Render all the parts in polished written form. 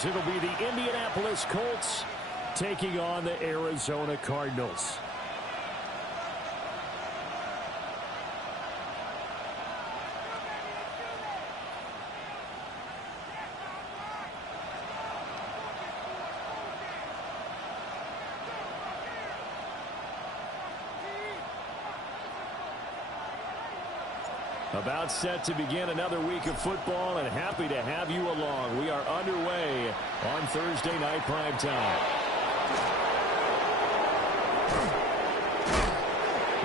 as it'll be the Indianapolis Colts taking on the Arizona Cardinals. About set to begin another week of football, and happy to have you along. We are underway on Thursday night prime time.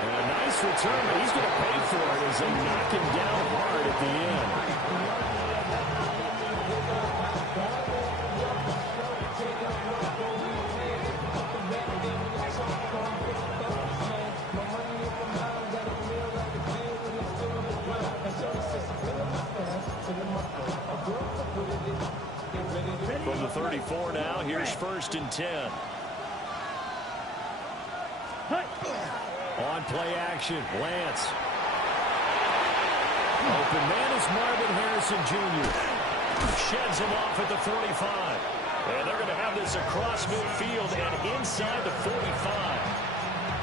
And a nice return, but he's going to pay for it as they knock him down hard at the end. From the 34 now, here's 1st and 10. On play action, Lance. Open man is Marvin Harrison Jr. Sheds him off at the 45. And they're going to have this across midfield and inside the 45.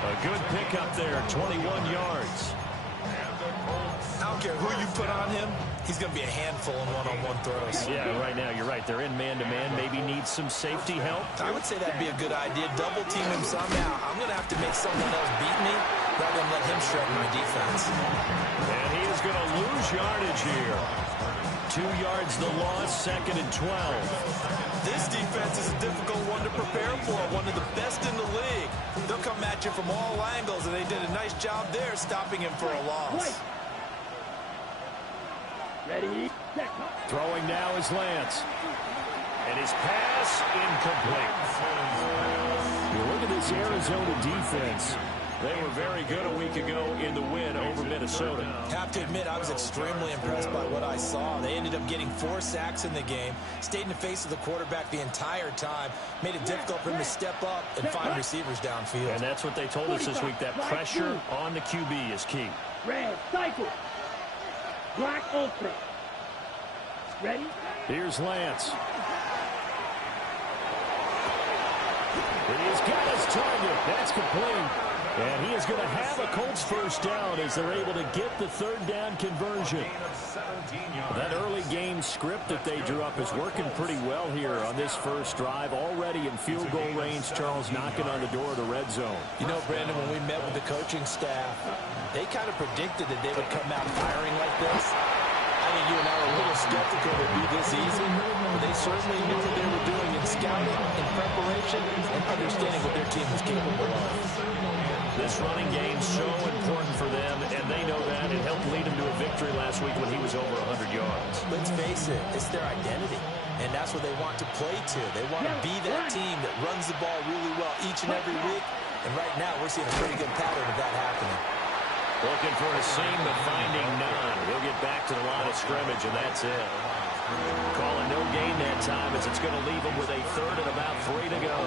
A good pickup there, 21 yards. I don't care who you put on him, he's going to be a handful in one-on-one throws. Yeah, right now, you're right. They're in man-to-man. Maybe needs some safety help. I would say that'd be a good idea. Double team him somehow. I'm going to have to make someone else beat me rather than let him shred my defense. And he is going to lose yardage here. 2 yards the loss, 2nd and 12. This defense is a difficult one to prepare for, one of the best in the league. They'll come at you from all angles, and they did a nice job there stopping him for a loss. Ready? Throwing now is Lance. And his pass incomplete. You look at this Arizona defense. They were very good a week ago in the win over Minnesota. Have to admit, I was extremely impressed by what I saw. They ended up getting 4 sacks in the game, stayed in the face of the quarterback the entire time, made it difficult for him to step up and find receivers downfield. And that's what they told us this week, that pressure on the QB is key. Red, cycle. Black open. Ready? Here's Lance. And he's got his target. That's complete. And he is going to have a Colts first down as they're able to get the 3rd down conversion. That early game script that they drew up is working pretty well here on this first drive. Already in field goal range, Charles knocking on the door of the red zone. You know, Brandon, when we met with the coaching staff, they kind of predicted that they would come out firing like this. I think you and I were a little skeptical it would be this easy, but they certainly knew what they were doing in scouting, in preparation, and understanding what their team was capable of. This running game so important for them, and they know that. It helped lead them to a victory last week when he was over 100 yards. Let's face it, it's their identity, and that's what they want to play to. They want to be that team that runs the ball really well each and every week, and right now we're seeing a pretty good pattern of that happening. Looking for a seam, but finding none. He'll get back to the line of scrimmage, and that's it. Calling no gain that time as it's going to leave him with a 3rd and about 3 to go.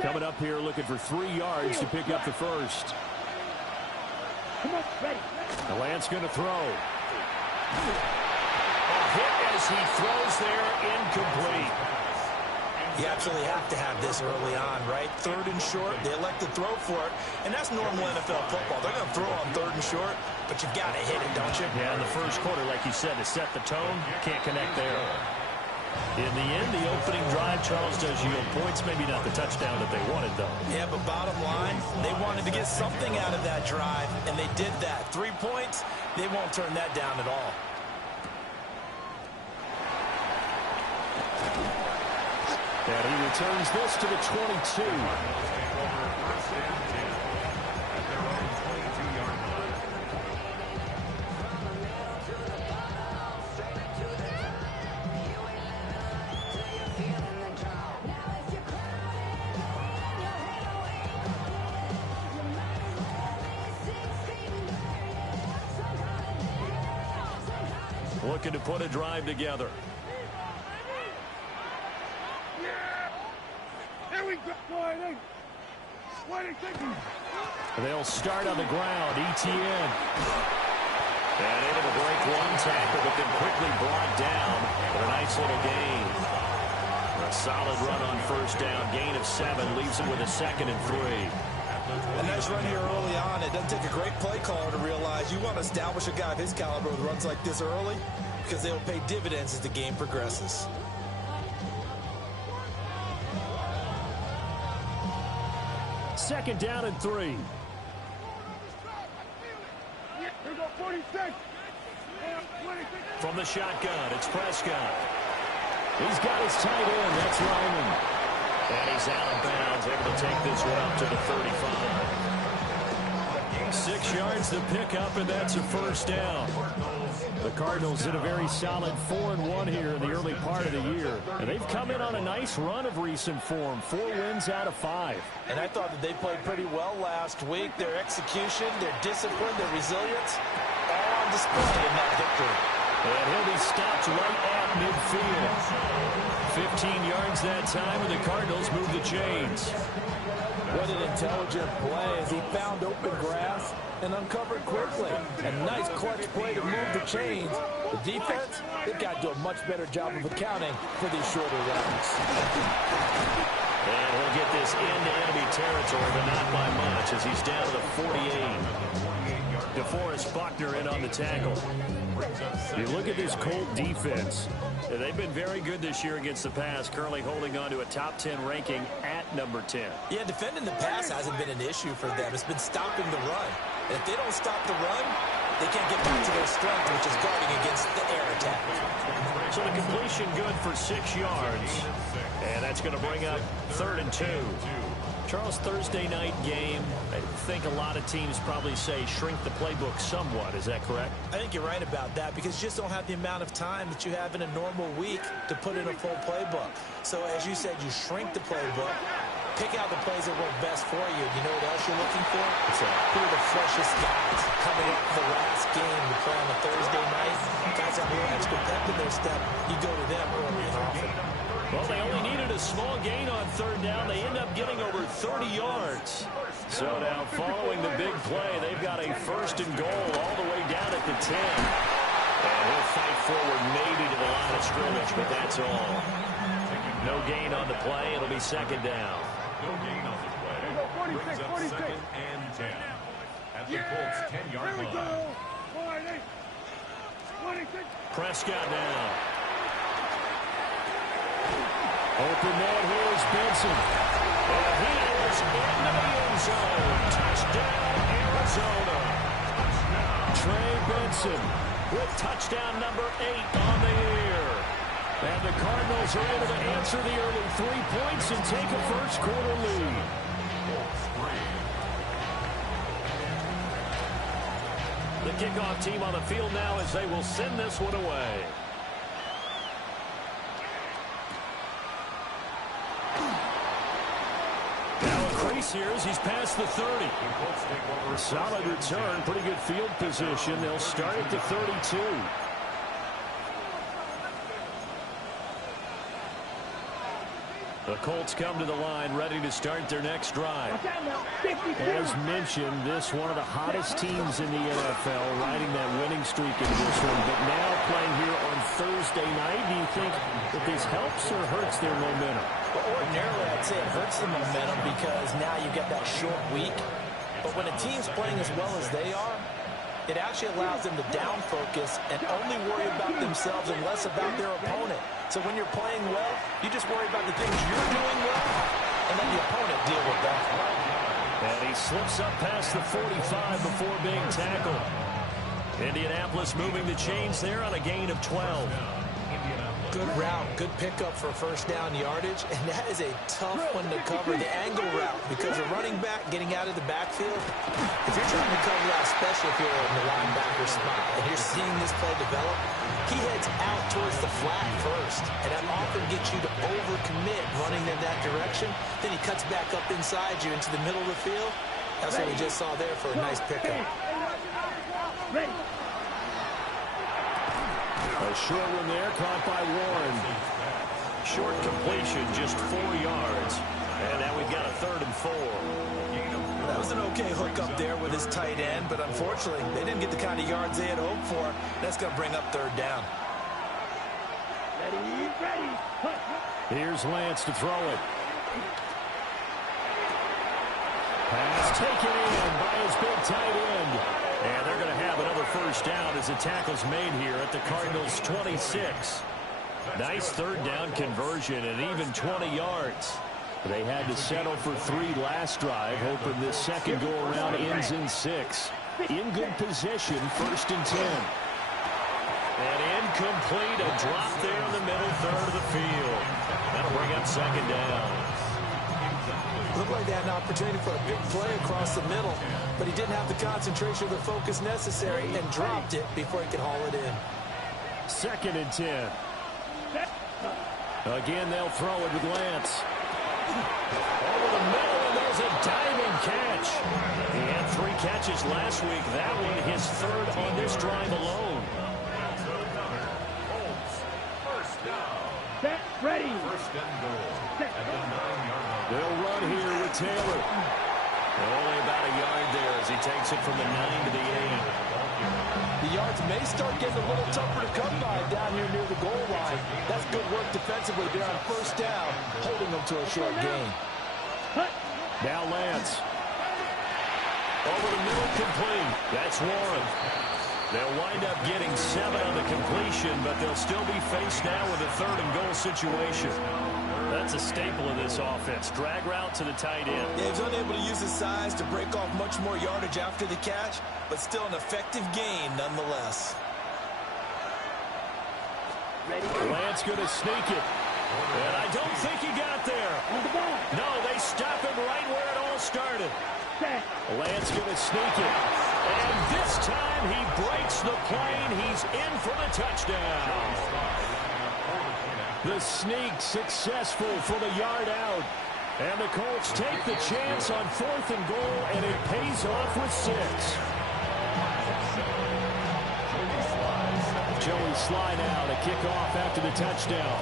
Coming up here looking for 3 yards to pick up the first. Come on, ready. The Lance going to throw. A hit as he throws there, incomplete. You absolutely have to have this early on, right? 3rd and short, they elect to throw for it, and that's normal NFL football. They're going to throw on 3rd and short, but you've got to hit it, don't you? Yeah, in the first quarter, like you said, to set the tone, can't connect there. In the end, the opening drive, Charles, does yield points. Maybe not the touchdown that they wanted, though. Yeah, but bottom line, they wanted to get something out of that drive, and they did that. 3 points, they won't turn that down at all. And he returns this to the 22. Looking to put a drive together. Here we go. 20 seconds. They'll start on the ground. ETN. And able to break one tackle, but then quickly brought down for a nice little gain. A solid run on first down. Gain of 7 leaves him with a 2nd and 3. A nice run here early on. It doesn't take a great play caller to realize you want to establish a guy of his caliber with runs like this early because they will pay dividends as the game progresses. Second down and 3. From the shotgun, it's Prescott. He's got his tight end. That's Lyman. And he's out of bounds, able to take this one up to the 35. 6 yards to pick up, and that's a first down. The Cardinals did a very solid 4-1 here in the early part of the year. And they've come in on a nice run of recent form. 4 wins out of 5. And I thought that they played pretty well last week. Their execution, their discipline, their resilience, all on display in that victory. And he'll be stopped right at midfield. 15 yards that time, and the Cardinals move the chains. What an intelligent play as he found open grass and uncovered quickly. A nice clutch play to move the chains. The defense, they've got to do a much better job of accounting for these shorter routes. And he'll get this into enemy territory, but not by much as he's down to the 48. DeForest Buckner in on the tackle. You look at this Colt defense. They've been very good this year against the pass, currently holding on to a top 10 ranking at number 10. Yeah, defending the pass hasn't been an issue for them. It's been stopping the run. And if they don't stop the run, they can't get back to their strength, which is guarding against the air attack. So the completion good for 6 yards. And that's going to bring up 3rd and 2. Charles, Thursday night game, I think a lot of teams probably say shrink the playbook somewhat. Is that correct? I think you're right about that because you just don't have the amount of time that you have in a normal week to put in a full playbook. So as you said, you shrink the playbook, pick out the plays that work best for you. You know what else you're looking for? Who are the freshest guys coming up the last game to play on a Thursday night? Guys have a little extra pep in their step. You go to them early and often. Well, they only needed a small gain on 3rd down. They end up getting over 30 yards. So now following the big play, they've got a 1st and goal all the way down at the 10. And he'll fight forward maybe to the line of scrimmage, but that's all. No gain on the play. It'll be 2nd down. No gain on the play. Brings up 2nd and 10. At the Colts 10-yard line. Prescott now. Open man, here's Benson. And he is into the end zone. Touchdown, Arizona. Trey Benson with touchdown number 8 on the year. And the Cardinals are able to answer the early 3 points and take a first quarter lead. The kickoff team on the field now as they will send this one away. Here as he's past the 30. Solid return, pretty good field position. They'll start at the 32. The Colts come to the line, ready to start their next drive. As mentioned, this one of the hottest teams in the NFL, riding that winning streak in this one. But now playing here on Thursday night, do you think that this helps or hurts their momentum? Well, ordinarily, I'd say it hurts the momentum because now you get that short week. But when a team's playing as well as they are, it actually allows them to down focus and only worry about themselves and less about their opponent. So when you're playing well, you just worry about the things you're doing well and let the opponent deal with that. And he slips up past the 45 before being tackled. Indianapolis moving the chains there on a gain of 12. Good route, good pickup for first down yardage, and that is a tough one to cover, the angle route, because a running back getting out of the backfield, if you're trying to cover that, especially if you're in the linebacker spot, and you're seeing this play develop, he heads out towards the flat first, and that often gets you to overcommit running in that direction. Then he cuts back up inside you into the middle of the field. That's what we just saw there for a nice pickup. Ready. A short one there, caught by Warren. Short completion, just 4 yards. And now we've got a 3rd and 4. That was an okay hook up there with his tight end, but unfortunately, they didn't get the kind of yards they had hoped for. That's going to bring up third down. Ready. Here's Lance to throw it. Pass taken in by his big tight end. And they're going to have another first down as the tackle's made here at the Cardinals' 26. Nice third down conversion and even 20 yards. They had to settle for 3 last drive, hoping this second go-around ends in 6. In good position, 1st and 10. And incomplete, a drop there in the middle third of the field. That'll bring up second down. Looked like they had an opportunity for a big play across the middle, but he didn't have the concentration or the focus necessary and dropped it before he could haul it in. 2nd and 10. Again, they'll throw it with Lance. Over the middle, and there's a diving catch. He had 3 catches last week. That one his 3rd on this drive alone. Set, ready. First and goal at the 9-yard line. They'll run here with Taylor. Only about a yard there as he takes it from the 9 to the 8. The yards may start getting a little tougher to come by down here near the goal line. That's good work defensively there on first down, holding them to a short gain. Now Lance. Over the middle, complete. That's Warren. They'll wind up getting 7 on the completion, but they'll still be faced now with a 3rd and goal situation. That's a staple of this offense. Drag route to the tight end. Yeah, he's unable to use his size to break off much more yardage after the catch, but still an effective gain nonetheless. Lance going to sneak it. And I don't think he got there. No, they stop him right where it all started. Lance going to sneak it. And this time he breaks the plane. He's in for the touchdown. The sneak successful for the yard out. And the Colts take the chance on 4th and goal, and it pays off with 6. Joey Sly now to kick off after the touchdown.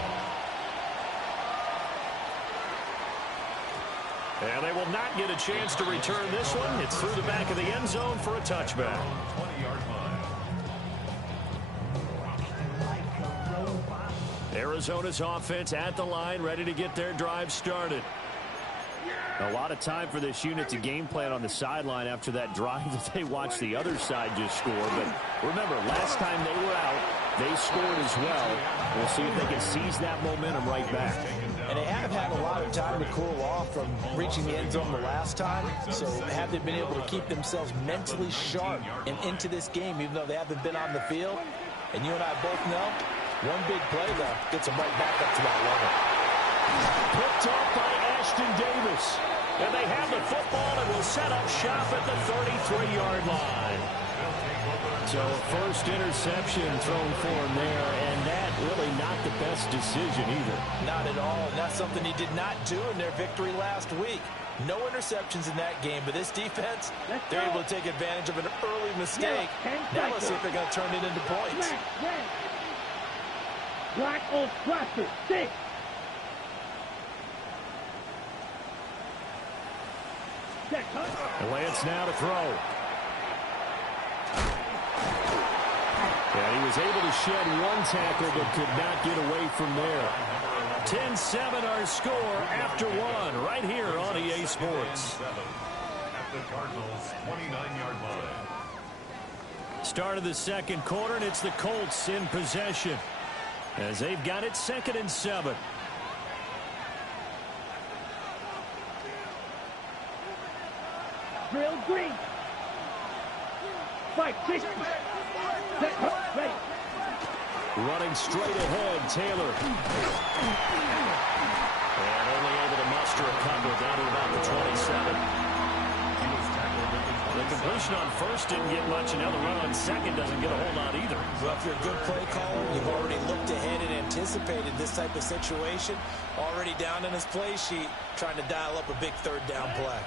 And they will not get a chance to return this one. It's through the back of the end zone for a touchback. 20-yard line. Arizona's offense at the line, ready to get their drive started. A lot of time for this unit to game plan on the sideline after that drive that they watched the other side just score. But remember, last time they were out, they scored as well. We'll see if they can seize that momentum right back. And they have had a lot of time to cool off from reaching the end zone the last time. So have they been able to keep themselves mentally sharp and into this game, even though they haven't been on the field? And you and I both know, one big play, though, gets them right back up to that level. Picked off by Ashton Davis. And they have the football and will set up shop at the 33-yard line. So first interception thrown for him there, and that really not the best decision either. Not at all, and that's something he did not do in their victory last week. No interceptions in that game, but this defense, they're able to take advantage of an early mistake. Now let's see if they're going to turn it into points. Black on cluster, 6. Lance now to throw. And he was able to shed 1 tackle but could not get away from there. 10-7 our score after 1 right here on EA Sports. At the Cardinals' 29-yard line. Start of the second quarter, and it's the Colts in possession as they've got it 2nd and 7. Drill green. Fight, 60. Set, ready. Running straight ahead, Taylor. And only able to muster a couple down to about the 27. The completion on first didn't get much, and now the run on second doesn't get a whole lot either. Well, if you're a good play caller, you've already looked ahead and anticipated this type of situation. Already down in his play sheet, trying to dial up a big 3rd down play.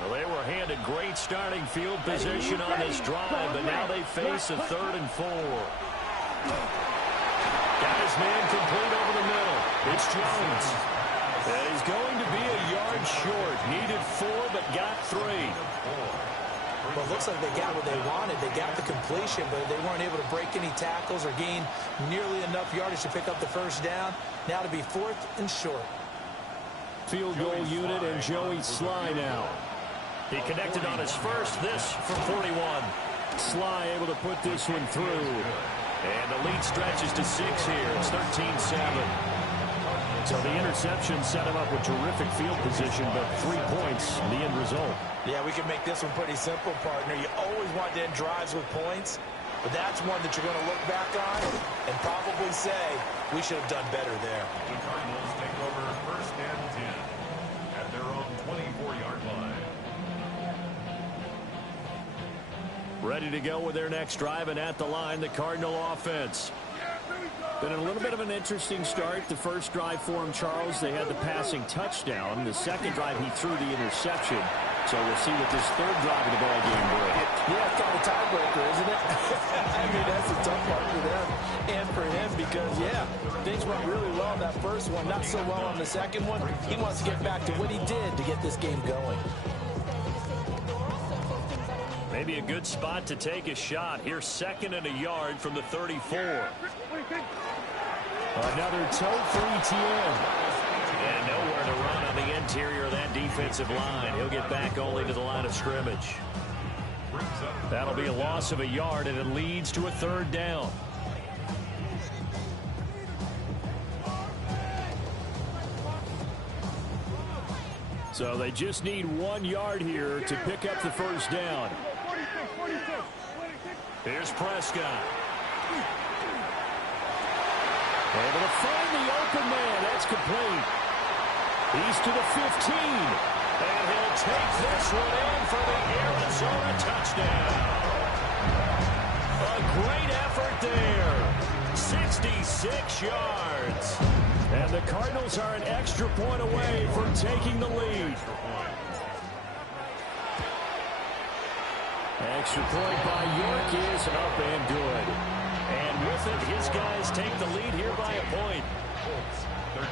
Well, they were handed great starting field position on this drive, but now they face a 3rd and 4. Got his man complete over the middle. It's Jones. He's going to be a yard short. Needed 4, but got 3. Well, it looks like they got what they wanted. They got the completion, but they weren't able to break any tackles or gain nearly enough yardage to pick up the first down. Now to be 4th and short. Field goal unit and Joey Sly now. He connected on his first, this from 41. Sly able to put this one through. And the lead stretches to 6 here. It's 13-7. So the interception set him up with terrific field position, but 3 points, the end result. Yeah, we can make this one pretty simple, partner. You always want to end drives with points, but that's one that you're going to look back on and probably say, we should have done better there. The Cardinals take over 1st and 10 at their own 24-yard line. Ready to go with their next drive, and at the line, the Cardinal offense. Been a little bit of an interesting start. The first drive for him, Charles, they had the passing touchdown. The second drive, he threw the interception. So we'll see what this third drive of the ball game brings. Yeah, it's kind of a tiebreaker, isn't it? I mean, that's a tough part for them and for him because, yeah, things went really well in that first one, not so well on the second one. He wants to get back to what he did to get this game going. Maybe a good spot to take a shot. Here's 2nd and a yard from the 34. Another toe for ETN. And nowhere to run on the interior of that defensive line. He'll get back only to the line of scrimmage. That'll be a loss of a yard, and it leads to a 3rd down. So they just need 1 yard here to pick up the first down. Here's Prescott. Able to find the open man. That's complete. He's to the 15. And he'll take this one in for the Arizona touchdown. A great effort there. 66 yards. And the Cardinals are an extra point away from taking the lead. Extra point by York is up and good. And with it, his guys take the lead here by a point. 13.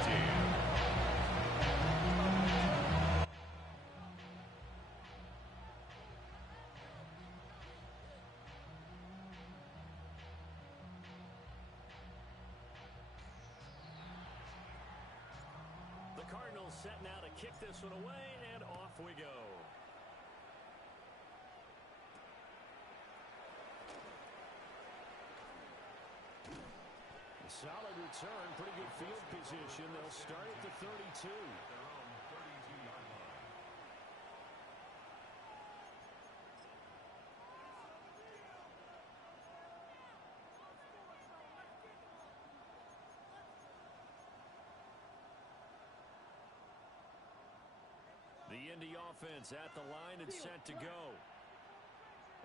The Cardinals set now to kick this one away, and off we go. Solid return, pretty good field position. They'll start at the 32. Their own 32-yard line. The Indy offense at the line and set to go.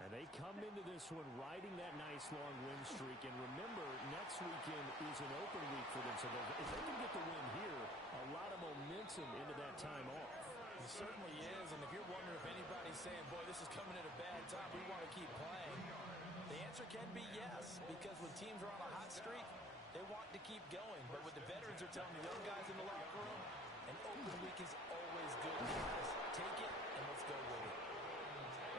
And they come into this one riding that nice long win streak. And remember, next weekend is an open week for them. So if they can get the win here, a lot of momentum into that time off. It certainly is. And if you're wondering if anybody's saying, boy, this is coming at a bad time, we want to keep playing, the answer can be yes. Because when teams are on a hot streak, they want to keep going. But what the veterans are telling the young guys in the locker room, an open week is always good. Take it and let's go with it.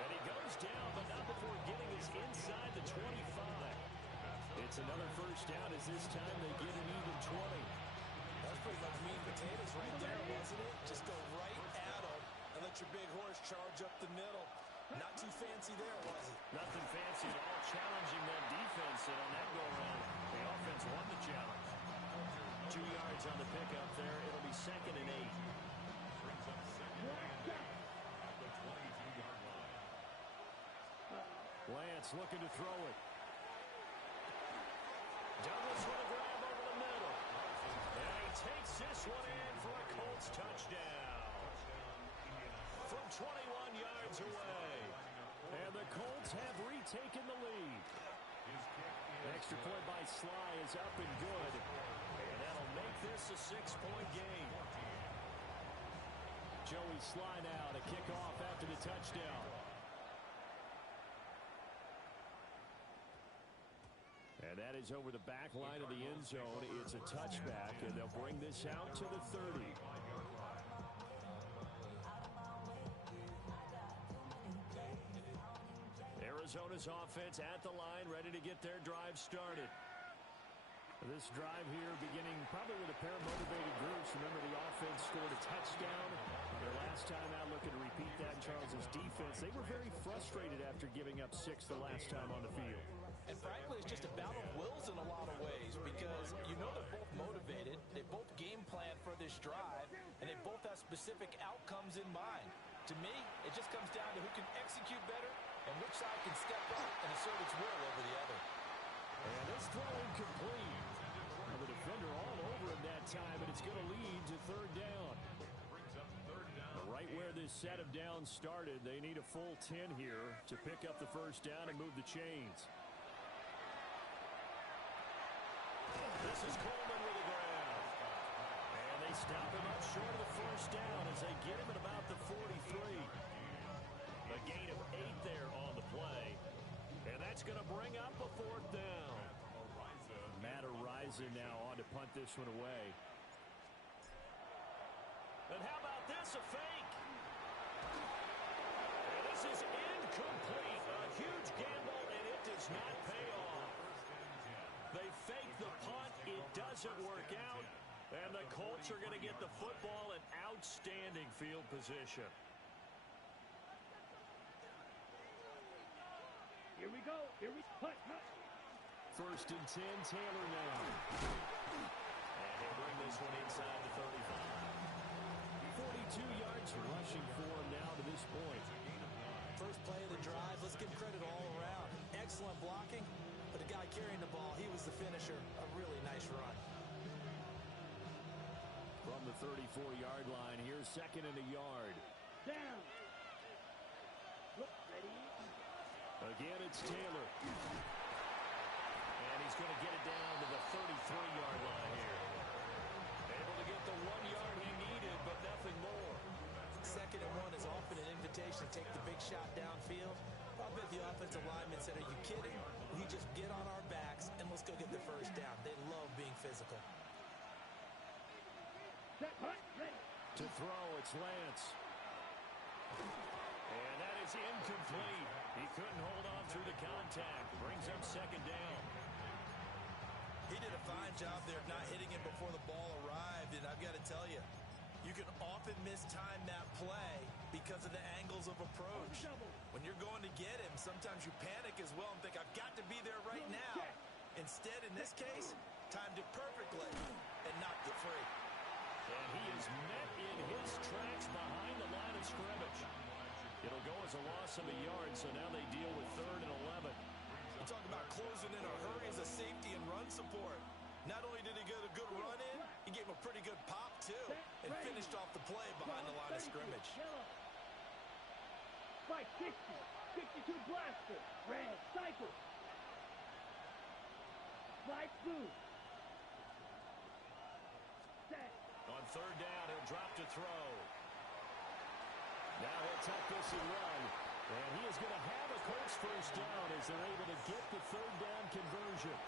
And he goes down, but not before getting us inside the 25. It's another first down as this time they get an even 20. That's pretty much meat and potatoes right there, wasn't it? Just go right at them and let your big horse charge up the middle. Not too fancy there, was it? Nothing fancy at all, challenging that defense. And on that go-around, the offense won the challenge. 2 yards on the pickup there. It'll be 2nd and 8. Brings up 2nd and 8 at the 22-yard line. Lance looking to throw it. Douglas with a grab over the middle. And he takes this one in for a Colts touchdown. From 21 yards away. And the Colts have retaken the lead. Extra point by Sly is up and good. And that'll make this a 6-point game. Joey Sly now to kick off after the touchdown. And that is over the back line of the end zone. It's a touchback, and they'll bring this out to the 30. Arizona's offense at the line, ready to get their drive started. This drive here beginning probably with a pair of motivated groups. Remember, the offense scored a touchdown their last time out. Looking to repeat that. Charles's defense, they were very frustrated after giving up 6 the last time on the field. And frankly, it's just a battle of wills in a lot of ways because you know they're both motivated. They both game plan for this drive, and they both have specific outcomes in mind. To me, it just comes down to who can execute better and which side can step up and assert its will over the other. And this throw incomplete. Well, the defender all over him that time, and it's going to lead to third down. Right where this set of downs started, they need a full 10 here to pick up the first down and move the chains. This is Coleman with a grab. And they stop him up short of the first down as they get him at about the 43. A gain of 8 there on the play. And that's going to bring up a fourth down. Matt Ariza now on to punt this one away. And how about this, a fake? And this is incomplete. A huge gamble, and it does not pay off. They fake the punt. It doesn't work out. And the Colts are going to get the football in outstanding field position. Here we go. Here we punt. First and 10, Taylor now. And he'll bring this one inside the 35. 42 yards rushing for him now to this point. First play of the drive, let's give credit all around. Excellent blocking, but the guy carrying the ball, he was the finisher. A really nice run. From the 34-yard line, here's second and a yard. Down. Look, ready. Again, it's Taylor. And he's going to get it down to the 33-yard line here. Able to get the 1 yard he needed, but nothing more. Second and 1 is often an invitation to take the big shot downfield. I bet the offensive lineman said, are you kidding? We just get on our backs and let's go get the first down. They love being physical. Set, punt, ready. To throw, it's Lance. And that is incomplete. He couldn't hold on through the contact. Brings up second down. He did a fine job there of not hitting him before the ball arrived. And I've got to tell you, you can often mistime that play because of the angles of approach. When you're going to get him, sometimes you panic as well and think, I've got to be there right now. Instead, in this case, timed it perfectly and knocked it free. And he is met in his tracks behind the line of scrimmage. It'll go as a loss of a yard, so now they deal with 3rd and 11. You talk about closing in a hurry as a safety and run support. Not only did he get a good run in, he gave him a pretty good pop, too, and finished off the play behind the line of scrimmage. 560, 52 blaster, red, cycle. Slide through. Set. On 3rd down, he'll drop to throw. Now he'll tuck this and run. And he is going to have a Colts first down as they're able to get the 3rd down conversion.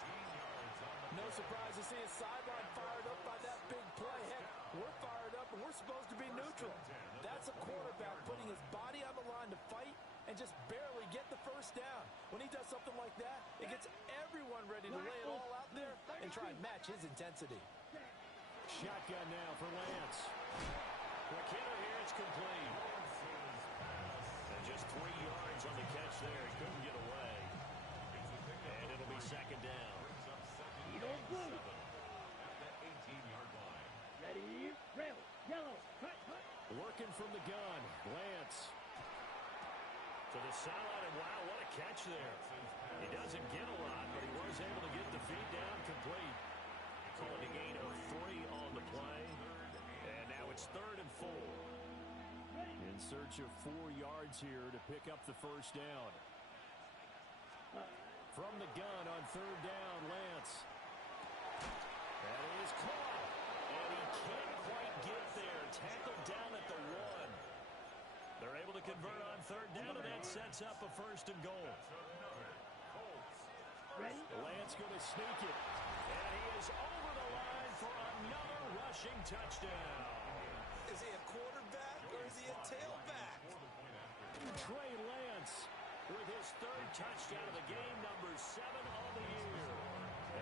No surprise to see his sideline fired up by that big play. Heck, we're fired up and we're supposed to be neutral. That's a quarterback putting his body on the line to fight and just barely get the first down. When he does something like that, it gets everyone ready to lay it all out there and try and match his intensity. Shotgun now for Lance. McKinnon here, it's complete. And just 3 yards on the catch there. He couldn't get away. And it'll be second down. Blue. Ready, rail, yellow, cut. Working from the gun, Lance. To the sideline, and wow, what a catch there. He doesn't get a lot, but he was able to get the feed down complete. Calling a gain of 3 on the play. And now it's 3rd and 4. In search of 4 yards here to pick up the first down. From the gun on 3rd down, Lance. That is caught. And he can't quite get there. Tackled down at the 1. They're able to convert on 3rd down, and that sets up a 1st and goal. Lance going to sneak it. And he is over the line for another rushing touchdown. Is he a quarterback or is he a tailback? Trey Lance with his third touchdown of the game, number 7 on the year,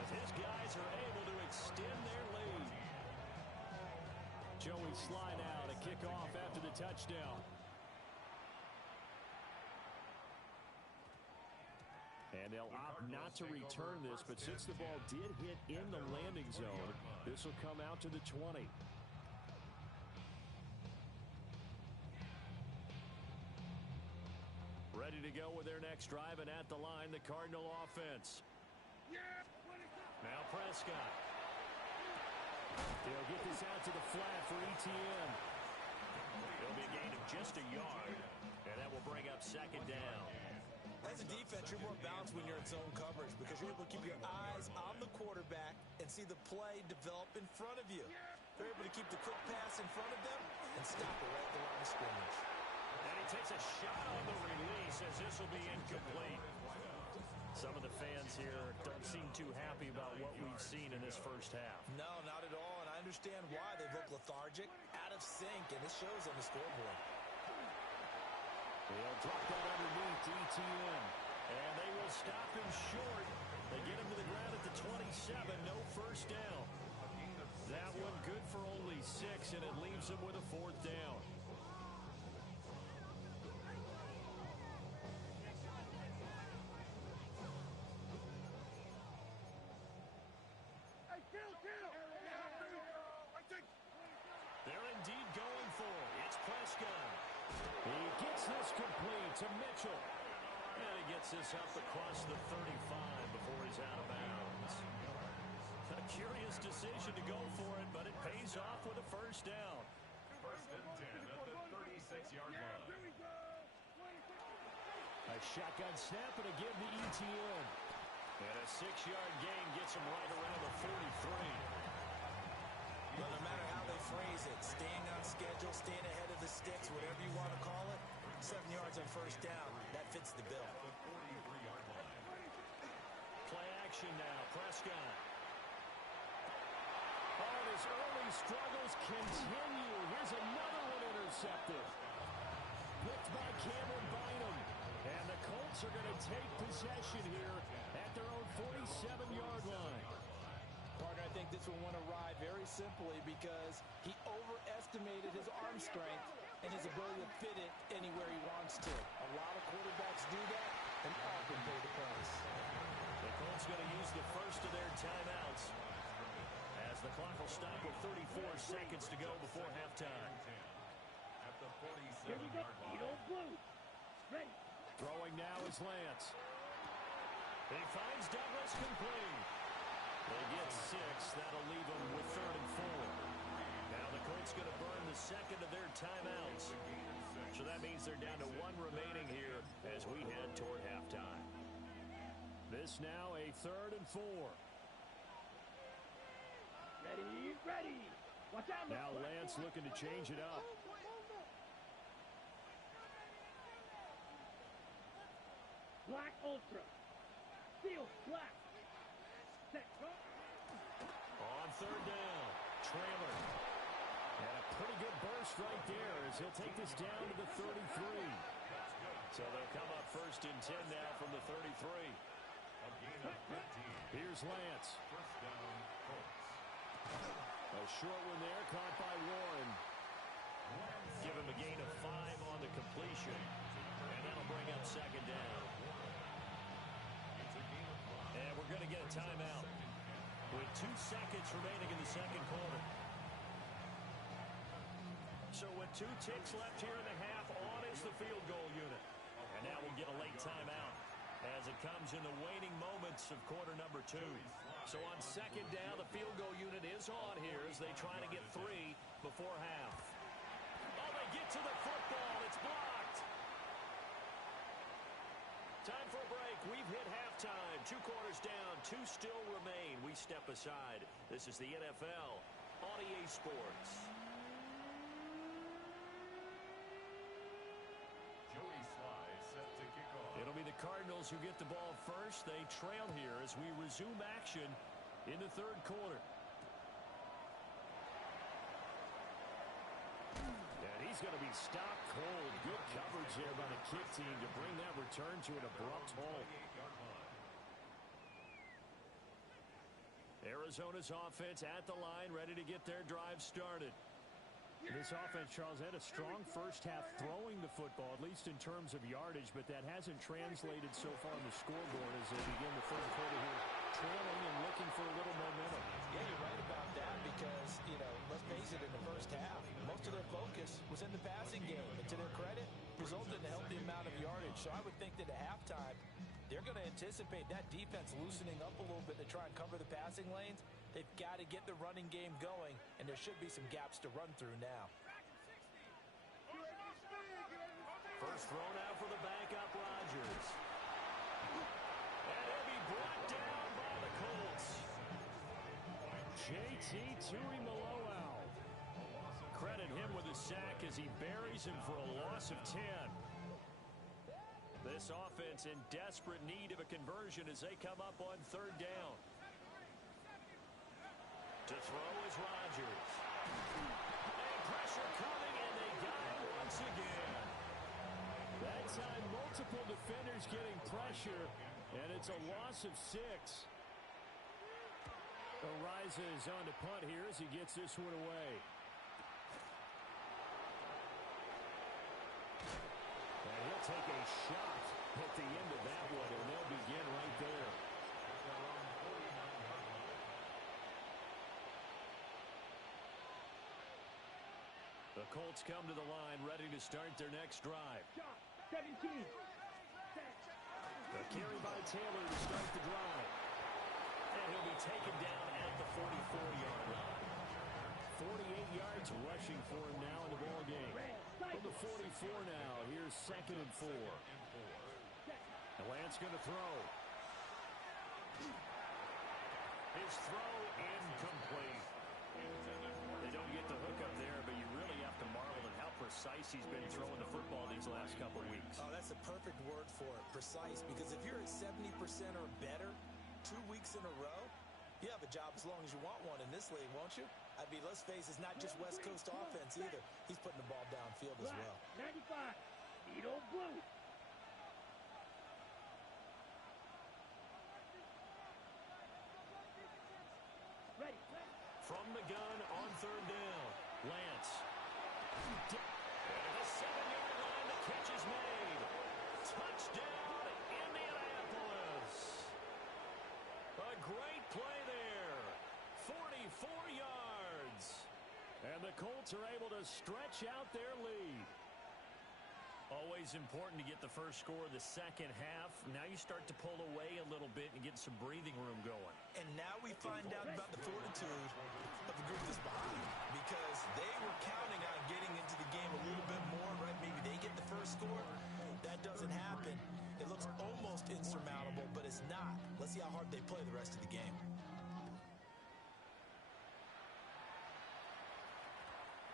as his guys are able to extend their lead. Joey Sly now to kick off after the touchdown. And they'll opt not to return this, but since the ball did hit in the landing zone, this will come out to the 20. Ready to go with their next drive, and at the line, the Cardinal offense. Now Prescott. They'll get this out to the flat for ETN. It'll be a gain of just a yard, and that will bring up second down. As a defense, you're more balanced when you're in zone coverage because you're able to keep your eyes on the quarterback and see the play develop in front of you. They're able to keep the quick pass in front of them and stop it right at the line of scrimmage. And he takes a shot on the release as this will be incomplete. Some of the fans here don't seem too happy about what we've seen in this first half. No, not at all, and I understand why. They look lethargic, out of sync, and it shows on the scoreboard. They'll drop that underneath to ETN. And they will stop him short. They get him to the ground at the 27. No first down. That one good for only 6, and it leaves him with a 4th down. They're indeed going for it. It's Prescott. He gets this complete to Mitchell. And he gets this up across the 35 before he's out of bounds. A curious decision to go for it, but it pays off with a first down. First and 10 at the 36-yard line. A shotgun snap and a give to ETN. And a 6-yard gain gets him right around the 43. But no matter how they phrase it, staying on schedule, staying ahead of the sticks, whatever you want to call it, 7 yards on first down, that fits the bill. Play action now, Prescott. Oh, and his early struggles continue. Here's another one intercepted. Picked by Cameron Bynum. And the Colts are going to take possession here at their own 47-yard line. Partner, I think this will want to ride very simply because he overestimated his arm strength and his ability to fit it anywhere he wants to. A lot of quarterbacks do that and often pay the price. The Colts going to use the first of their timeouts as the clock will stop with 34 seconds to go before halftime. At the Here we go. 47-yard Eat line. old blue. Ready. Throwing now is Lance. He finds Douglas complete. They get 6. That'll leave them with 3rd and 4. Now the Colts going to burn the second of their timeouts. So that means they're down to 1 remaining here as we head toward halftime. This now a 3rd and 4. Ready. Ready. Watch out. Now Lance looking to change it up. Black Ultra. Steel Black. Set. Go. On 3rd down, trailer. And a pretty good burst right there as he'll take this down to the 33. So they'll come up 1st and 10 now from the 33. Here's Lance. First down, Colts. A short one there, caught by Warren. Give him a gain of 5 on the completion. And that'll bring up 2nd down. And we're going to get a timeout with 2 seconds remaining in the 2nd quarter. So with 2 ticks left here in the half, on is the field goal unit. And now we'll get a late timeout as it comes in the waning moments of quarter number 2. So on 2nd down, the field goal unit is on here as they try to get 3 before half. Oh, they get to the football. It's blocked. Time for a break. We've hit halftime. 2 quarters down. 2 still remain. We step aside. This is the NFL on EA Sports. Joey Sly set to kick off. It'll be the Cardinals who get the ball first. They trail here as we resume action in the 3rd quarter. And he's going to be stopped cold. Good coverage there by the kick team to bring that return to an abrupt halt. Arizona's offense at the line, ready to get their drive started. This offense, Charles, had a strong first half throwing the football, at least in terms of yardage, but that hasn't translated so far on the scoreboard as they begin the third quarter here, trailing and looking for a little momentum. Yeah, you're right about that because, let's face it, in the first half, most of their focus was in the passing game. And to their credit, resulted in a healthy amount of yardage. So I would think that at halftime, they're going to anticipate that defense loosening up a little bit to try and cover the passing lanes. They've got to get the running game going, and there should be some gaps to run through now. First thrown out for the backup, Rodgers. And he'll be brought down by the Colts. JT Tuimoloau. Credit him with a sack as he buries him for a loss of 10. This offense in desperate need of a conversion as they come up on third down. To throw is Rodgers. And pressure coming, and they got it once again. That time, multiple defenders getting pressure, and it's a loss of 6. Ariza is on to punt here as he gets this one away. And he'll take a shot at the end of that one, and they'll begin right there. The Colts come to the line, ready to start their next drive. 17. A carry by Taylor to start the drive. And he'll be taken down at the 44-yard line. 48 yards rushing for him now in the ball game. From the 44 now, here's 2nd and 4. And Lance going to throw. His throw incomplete. They don't get the hook up there, but you really have to marvel at how precise he's been throwing the football these last couple weeks. Oh, that's a perfect word for it, precise, because if you're at 70% or better 2 weeks in a row, you have a job as long as you want one in this league, won't you? I mean, let's face it, it's not just West Coast offense either. He's putting the ball downfield as well. 95. Edo Blue. Ready. From the gun on third down, Lance. And the 7-yard line, the catch is made. Touchdown, Indianapolis. A great play there. 44 yards. And the Colts are able to stretch out their lead. Always important to get the first score of the second half. Now you start to pull away a little bit and get some breathing room going. And now we find out about the fortitude of the group that's behind, because they were counting on getting into the game a little bit more, right? Maybe they get the first score. That doesn't happen. It looks almost insurmountable, but it's not. Let's see how hard they play the rest of the game.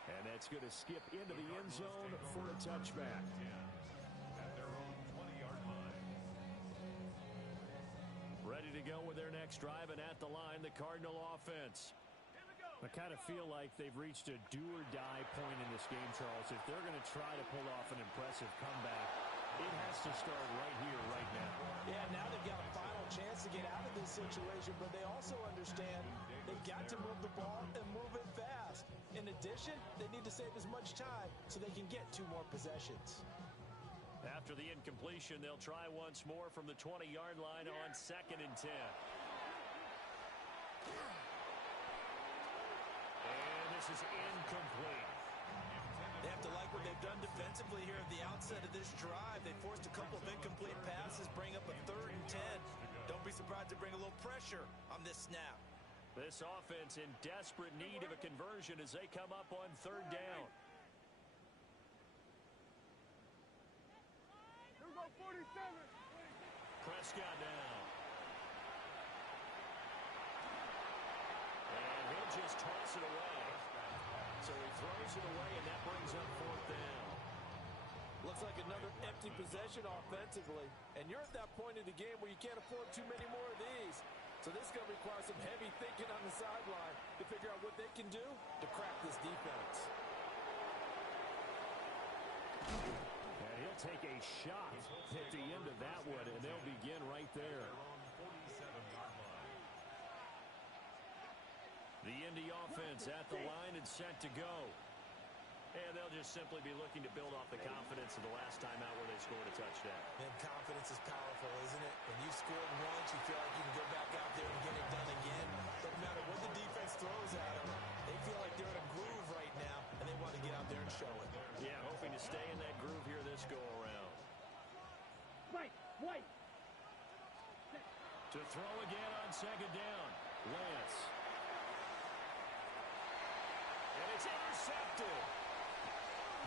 And that's going to skip into the end zone for a touchback. At their own 20-yard line. Ready to go with their next drive, and at the line, the Cardinal offense. I kind of feel like they've reached a do-or-die point in this game, Charles. If they're going to try to pull off an impressive comeback, it has to start right here, right now. Yeah, now they've got a final chance to get out of this situation, but they also understand they've got to move the ball and move it fast. In addition, they need to save as much time so they can get 2 more possessions. After the incompletion, they'll try once more from the 20-yard line on 2nd and 10. And this is incomplete. They have to like what they've done defensively here at the outset of this drive. They forced a couple of incomplete passes, bring up a 3rd and 10. Don't be surprised to bring a little pressure on this snap. This offense in desperate need of a conversion as they come up on 3rd down. Here we go, 47. Prescott now. And he'll just toss it away. So he throws it away, and that brings up 4th down. Looks like another empty possession offensively. And you're at that point in the game where you can't afford too many more of these. So this is going to require some heavy thinking on the sideline to figure out what they can do to crack this defense. And he'll take a shot at the end of that one, and they'll begin right there. The Indy offense at the line and set to go. And they'll just simply be looking to build off the confidence of the last time out where they scored a touchdown. And confidence is powerful, isn't it? When you scored once, you feel like you can go back out there and get it done again. Doesn't matter what the defense throws at them. They feel like they're in a groove right now, and they want to get out there and show it. Yeah, hoping to stay in that groove here this go-around. White. To throw again on second down. Lance. And it's intercepted.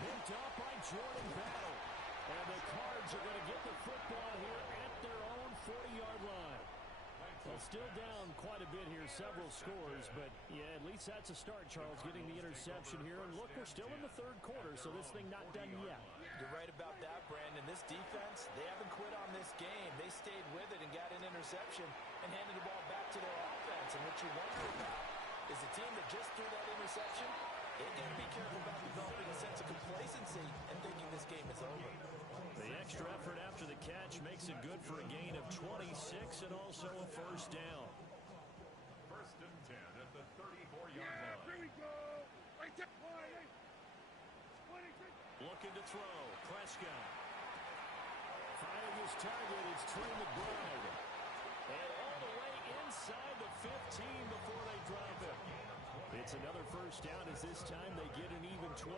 Picked up by Jordan Battle. And the Cards are going to get the football here at their own 40-yard line. Well, still down quite a bit here, several scores, but yeah, at least that's a start, Charles, getting the interception here. And look, we're still in the third quarter, so this thing not done yet. You're right about that, Brandon. This defense, they haven't quit on this game. They stayed with it and got an interception and handed the ball back to their offense. And what you wonder about is the team that just threw that interception, they got to be careful about developing a sense of complacency and thinking this game is over. The extra effort after the catch makes it good for a gain of 26 and also a first down. First and 10 at the 34-yard line. Here we go. Right there. Looking to throw. Prescott. Finding his target. It's Trey McBride. And all the way inside the 15 before they drop it. It's another first down as this time they get an even 20.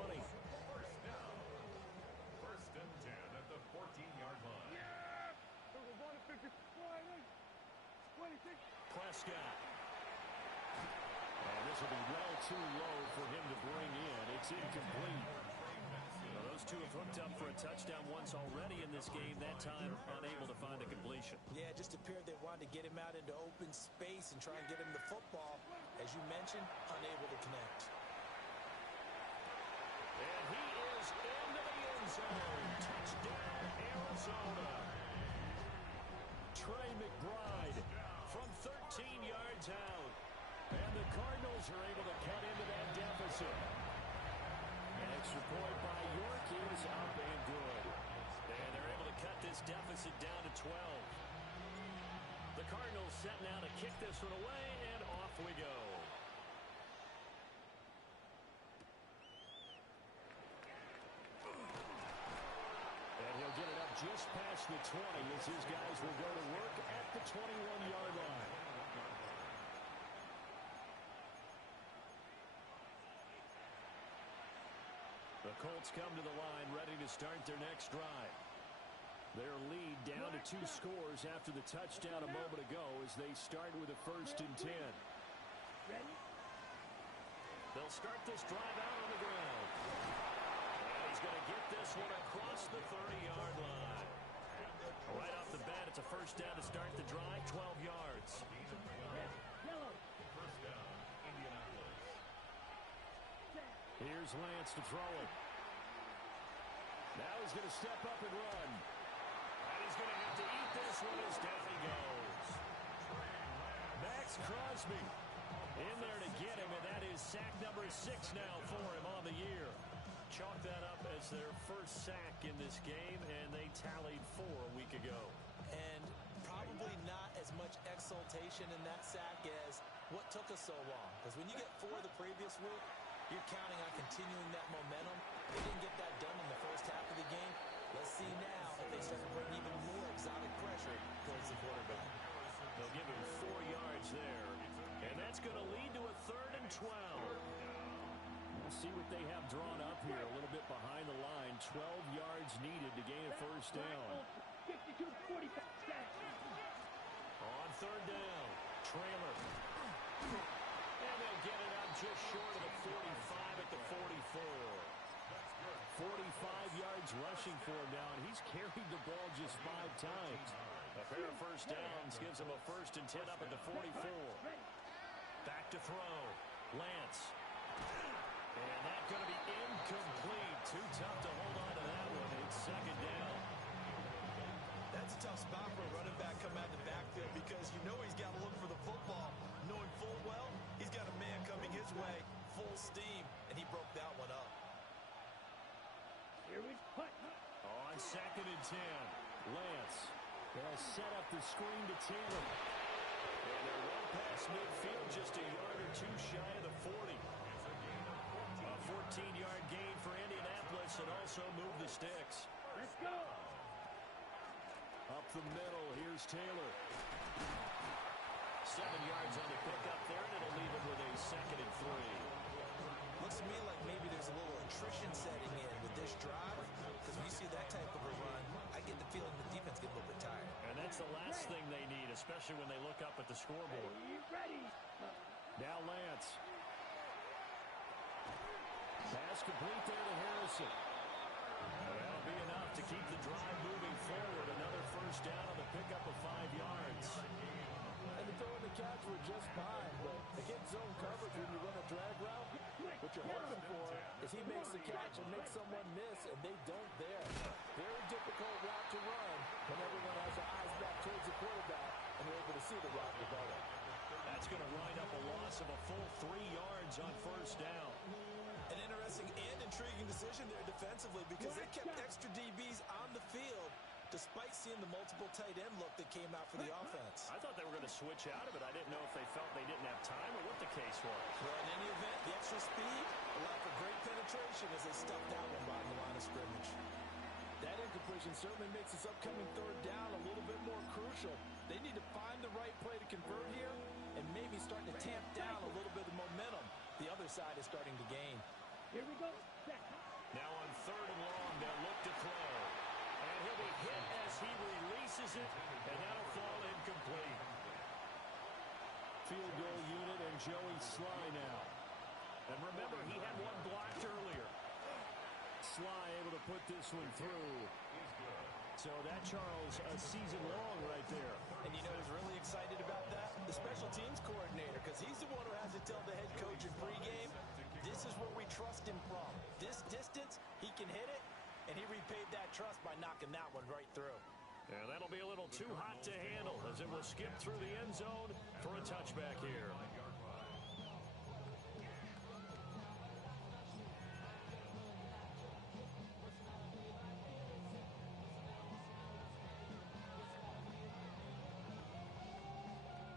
First and 10 at the 14-yard line. Prescott. And this will be well too low for him to bring in. It's incomplete. Now, those two have hooked up for a touchdown once already in this game. That time unable to find the completion. Yeah, it just appeared they wanted to get him out into open space and try and get him the football. As you mentioned, unable to connect. And he is into the end zone. Touchdown, Arizona. Trey McBride from 13 yards out. And the Cardinals are able to cut into that deficit. An extra point by York is up and good. And they're able to cut this deficit down to 12. The Cardinals set now to kick this one away, and off we go. And he'll get it up just past the 20 as his guys will go to work at the 21-yard line. The Colts come to the line ready to start their next drive. Their lead down to 2 scores after the touchdown a moment ago as they start with a first and 10. They'll start this drive out on the ground. And he's going to get this one across the 30-yard line. Right off the bat, it's a first down to start the drive, 12 yards. First down, Indianapolis. Here's Lance to throw it. Now he's going to step up and run. And he's going to have to eat this one as down he goes. Max Crosby in there to get him, and that is sack number 6 now for him on the year. Chalk that up as their first sack in this game, and they tallied 4 a week ago. And probably not as much exultation in that sack as what took us so long. Because when you get 4 the previous week, you're counting on continuing that momentum. They didn't get that done in the first half of the game. Let's see now if they start to bring even more exotic pressure towards the quarterback. They'll give him 4 yards there. And that's going to lead to a 3rd and 12. We'll see what they have drawn up here a little bit behind the line. 12 yards needed to gain a first down. 52-45. On 3rd down, trailer. And they'll get it up just short of the 45 at the 44. 45 yards rushing for him now, and he's carried the ball just 5 times. A pair of first downs gives him a 1st and 10 up at the 44. Back to throw. Lance. And that's going to be incomplete. Too tough to hold on to that one. It's 2nd down. That's a tough spot for a running back coming out of the backfield because you know he's got to look for the football, knowing full well he's got a man coming his way, full steam, and he broke that one up. Here is punt Lance. They'll set up the screen to Taylor. And they're well past midfield, just a yard or two shy of the 40. A 14-yard gain for Indianapolis and also move the sticks. Let's go. Up the middle, here's Taylor. 7 yards on the pickup there, and it'll leave him with a 2nd and 3. Looks to me like maybe there's a little attrition setting in with this drive, because when you see that type of a run, I get the feeling the defense gets a little bit tired. And that's the last thing they need, especially when they look up at the scoreboard. Ready. Now Lance. Pass complete there to Harrison. That'll be enough to keep the drive moving forward. Another first down on the pickup of 5 yards. And the throw and the catch were just fine, but against zone coverage when you run a drag route, what you're hoping for is he makes the catch and makes someone miss, and they don't there. Very difficult route to run when everyone has their eyes back towards the quarterback and they're able to see the route develop. That's going to wind up a loss of a full 3 yards on first down. An interesting and intriguing decision there defensively because they kept extra DBs on the field despite seeing the multiple tight end look that came out for the offense. I thought they were going to switch out of it. I didn't know if they felt they didn't have time or what the case was. Well, in any event, the extra speed allowed for great penetration as they stuffed that one behind the line of scrimmage. That incompletion certainly makes this upcoming 3rd down a little bit more crucial. They need to find the right play to convert here and maybe start to tamp down a little bit of momentum. The other side is starting to gain. Here we go. Now on 3rd and long, they'll look to throw. And he'll be hit as he releases it, and that'll fall incomplete. Field goal unit and Joey Sly now. And remember, he had one blocked earlier. Sly able to put this one through. So that, Charles, a season long right there. And you know who's really excited about that? The special teams coordinator, because he's the one who has to tell the head coach in pregame, this is where we trust him from. This distance, he can hit it, and he repaid that trust by knocking that one right through. And that'll be a little too hot to handle as it will skip through the end zone for a touchback here.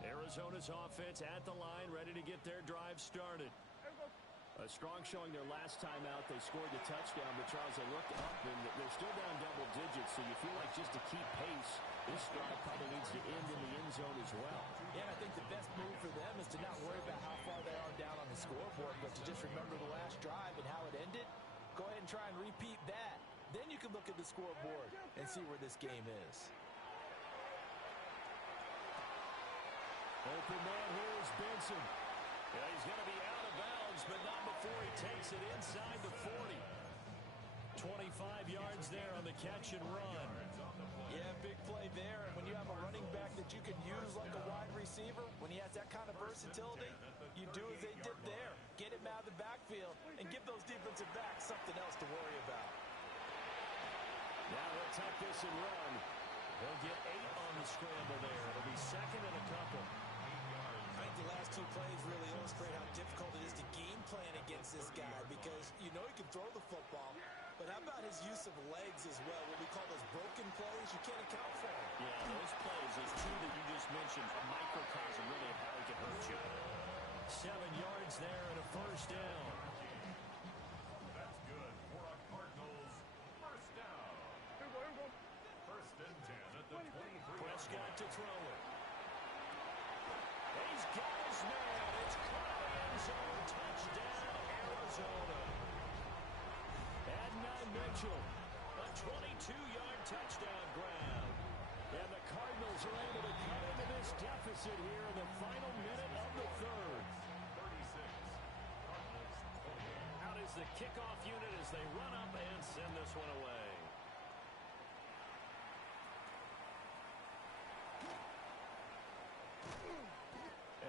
Arizona's offense at the line, ready to get their drive started. A strong showing their last time out. They scored the touchdown, but Charles, they looked up, and they're still down double digits, so you feel like just to keep pace, this drive probably needs to end in the end zone as well. Yeah, and I think the best move for them is to not worry about how far they are down on the scoreboard, but to just remember the last drive and how it ended. Go ahead and try and repeat that. Then you can look at the scoreboard and see where this game is. Open man here is Benson. Yeah, he's going to be out of bounds, but not before he takes it inside the 40. 25 yards there on the catch and run. Yeah, big play there. And when you have a running back that you can use like a wide receiver, when he has that kind of versatility, you do as they did there. Get him out of the backfield and give those defensive backs something else to worry about. Now he'll tuck this and run. He'll get 8 on the scramble there. It'll be 2nd and a couple. I think the last 2 plays really illustrate how difficult it is to game plan against this guy because you know he can throw the football, but how about his use of legs as well? What we call those broken plays, you can't account for them. Yeah, those plays, those 2 that you just mentioned, a microcosm really of how he can hurt you. 7 yards there and a first down. That's good for a Cardinals first down. Here we go. 1st and 10 at the 23. Prescott to throw it. He's got his man. It's caught in the end zone. Touchdown, Arizona. Adnan Mitchell, a 22-yard touchdown grab. And the Cardinals are able to cut into this deficit here in the final minute of the 3rd. 36. Cardinals 28. Out is the kickoff unit as they run up and send this one away.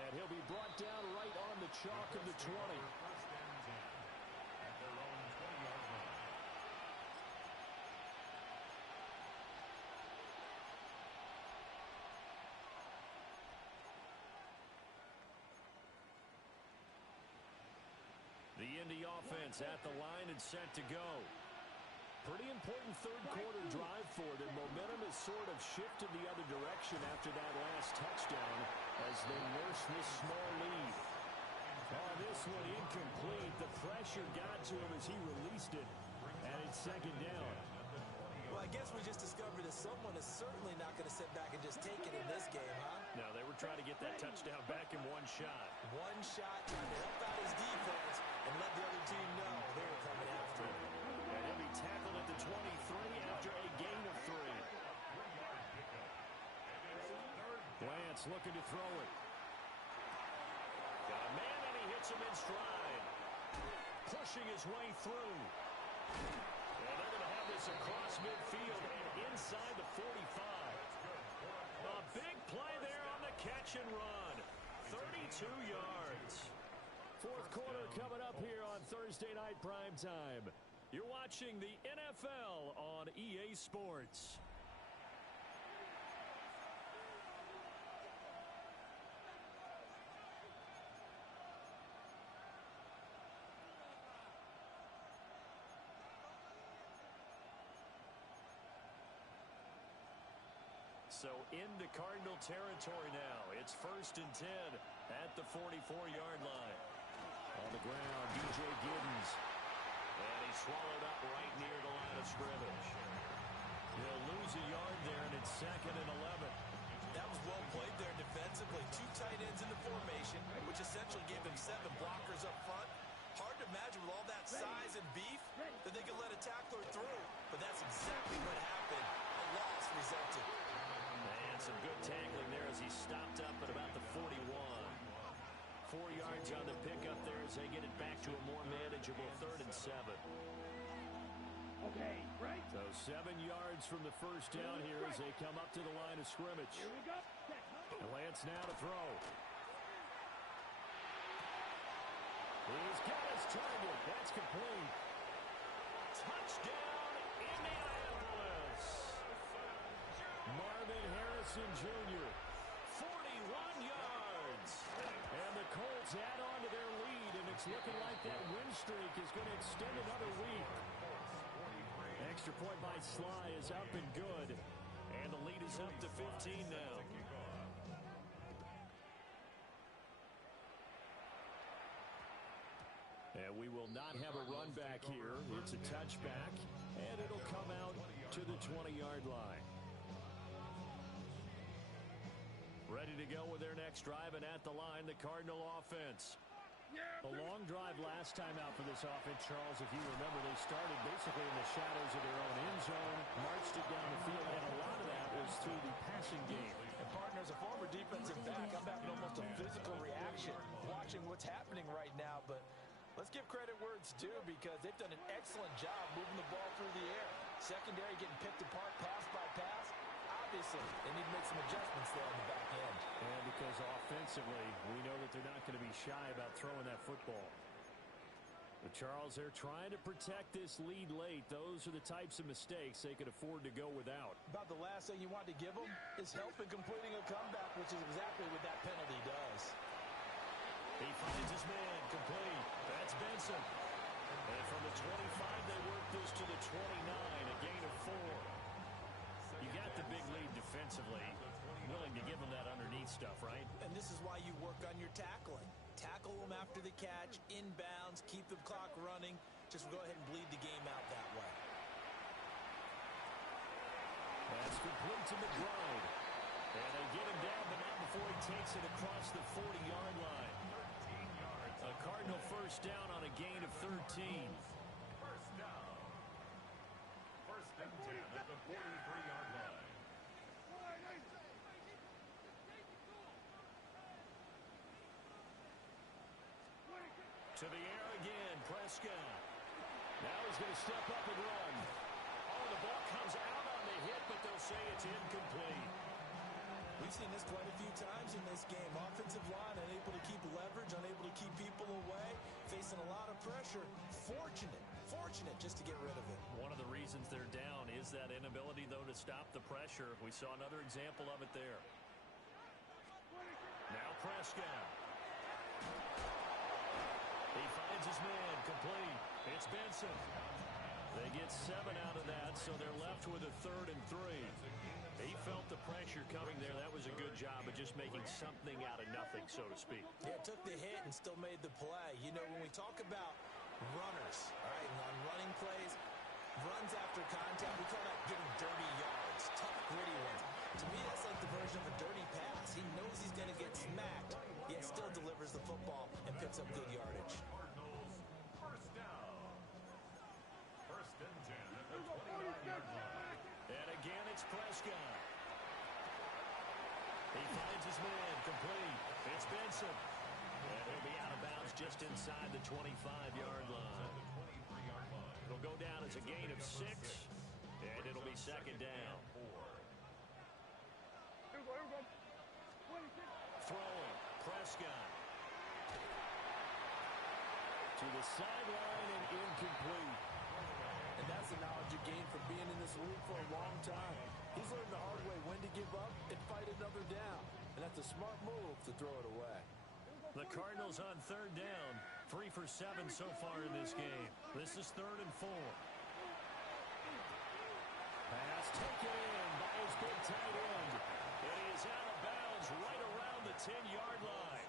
And he'll be brought down right on the chalk of the 20. 1st and 10 at their own 20-yard line. The Indy offense at the line and set to go. Pretty important third quarter drive for them. Momentum has sort of shifted the other direction after that last touchdown as they nurse this small lead. Oh, this one incomplete. The pressure got to him as he released it, and it's second down. Well, I guess we just discovered that someone is certainly not going to sit back and just take it in this game, huh? No, they were trying to get that touchdown back in one shot. One shot, trying to help out his defense and let the other team know they were coming after him. And he'll be tackled at the 23 after a gain of 3. Lance looking to throw it. Got a man, and he hits him in stride. Pushing his way through. And they're going to have this across midfield and inside the 45. A big play there on the catch and run. 32 yards. Fourth quarter coming up here on Thursday Night Primetime. You're watching the NFL on EA Sports. So into Cardinal territory now. It's 1st and 10 at the 44-yard line. On the ground, DJ Giddens. And he's swallowed up right near the line of scrimmage. He'll lose a yard there, and it's 2nd and 11. That was well played there defensively. 2 tight ends in the formation, which essentially gave them 7 blockers up front. Hard to imagine with all that size and beef that they could let a tackler through. But that's exactly what happened. A loss resulted. And some good tackling there as he stopped up at about the 41. 4 yards on the pickup there as they get it back to a more manageable 3rd and 7. Okay, right. So 7 yards from the first down here as they come up to the line of scrimmage. Here we go. And Lance now to throw. He's got his target. That's complete. Touchdown, Indianapolis. Marvin Harrison Jr., 41 yards. And the Colts add on to their lead, and it's looking like that win streak is going to extend another week. Extra point by Sly is up and good. And the lead is up to 15 now. And we will not have a run back here. It's a touchback, and it'll come out to the 20-yard line. Ready to go with their next drive, and at the line, the Cardinal offense. A long drive last time out for this offense, Charles. If you remember, they started basically in the shadows of their own end zone, marched it down the field, and a lot of that was through the passing game. And partners, a former defensive back, I'm having almost a physical reaction watching what's happening right now, but let's give credit where it's due because they've done an excellent job moving the ball through the air. Secondary getting picked apart pass by pass. Obviously, they need to make some adjustments there on the back end. And because offensively, we know that they're not going to be shy about throwing that football. But Charles, they're trying to protect this lead late. Those are the types of mistakes they could afford to go without. About the last thing you want to give them is help in completing a comeback, which is exactly what that penalty does. He finds his man complete. That's Benson. And from the 25, they work this to the 29, a gain of 4. You got the big lead defensively. Willing to give them that underneath stuff, right? And this is why you work on your tackling. Tackle them after the catch, inbounds, keep the clock running. Just go ahead and bleed the game out that way. That's complete to McBride. And they get him down, but not before he takes it across the 40-yard line. A Cardinal first down on a gain of 13. First down. 1st and 10 at the 43-yard line. To the air again, Prescott. Now he's going to step up and run. Oh, the ball comes out on the hit, but they'll say it's incomplete. We've seen this quite a few times in this game. Offensive line unable to keep leverage, unable to keep people away, facing a lot of pressure. Fortunate just to get rid of it. One of the reasons they're down is that inability, though, to stop the pressure. We saw another example of it there. Now Prescott. He finds his man complete. It's Benson. They get 7 out of that, so they're left with a 3rd and 3. He felt the pressure coming there. That was a good job of just making something out of nothing, so to speak. Yeah, took the hit and still made the play. You know, when we talk about runners, all right, and on running plays, runs after contact, we call that getting dirty yards, tough, gritty ones. To me, that's like the version of a dirty pass. He knows he's going to get smacked, yet still delivers the football and picks up good yardage. Cardinals, first down. First and 10 at the 29-yard line. And again, it's Prescott. He finds his man, complete. It's Benson. And he'll be out of bounds just inside the 25-yard line. It'll go down as a gain of 6, and it'll be 2nd down. Throwing, Prescott. To the sideline and incomplete. And that's the knowledge you gain from being in this league for a long time. He's learned the hard way when to give up and fight another down. And that's a smart move to throw it away. The Cardinals on 3rd down. 3 for 7 so far in this game. This is 3rd and 4. Pass taken in by his big tight end. It is out of bounds right around the 10-yard line.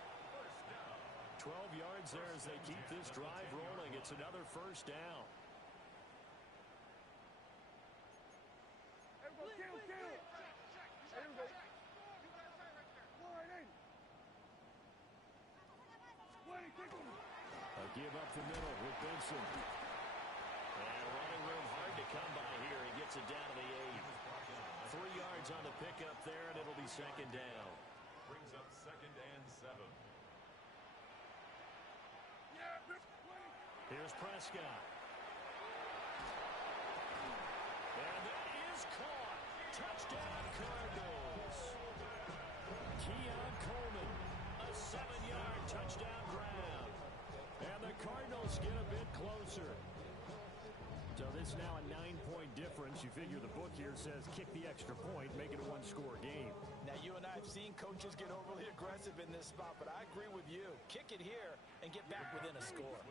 12 yards there as they keep this drive rolling. It's another 1st down. A give up the middle with Benson. And running room hard to come by here. He gets it down to the 8. 3 yards on the pickup there, and it'll be 2nd down. Brings up 2nd and 7. Here's Prescott. And that is caught. Touchdown, Cardinals. Keon Coleman, a 7-yard touchdown grab. And the Cardinals get a bit closer. So this is now a 9-point difference. You figure the book here says kick the extra point, make it a 1-score game. Now, you and I have seen coaches get overly aggressive in this spot, but I agree with you. Kick it here and get back within a score.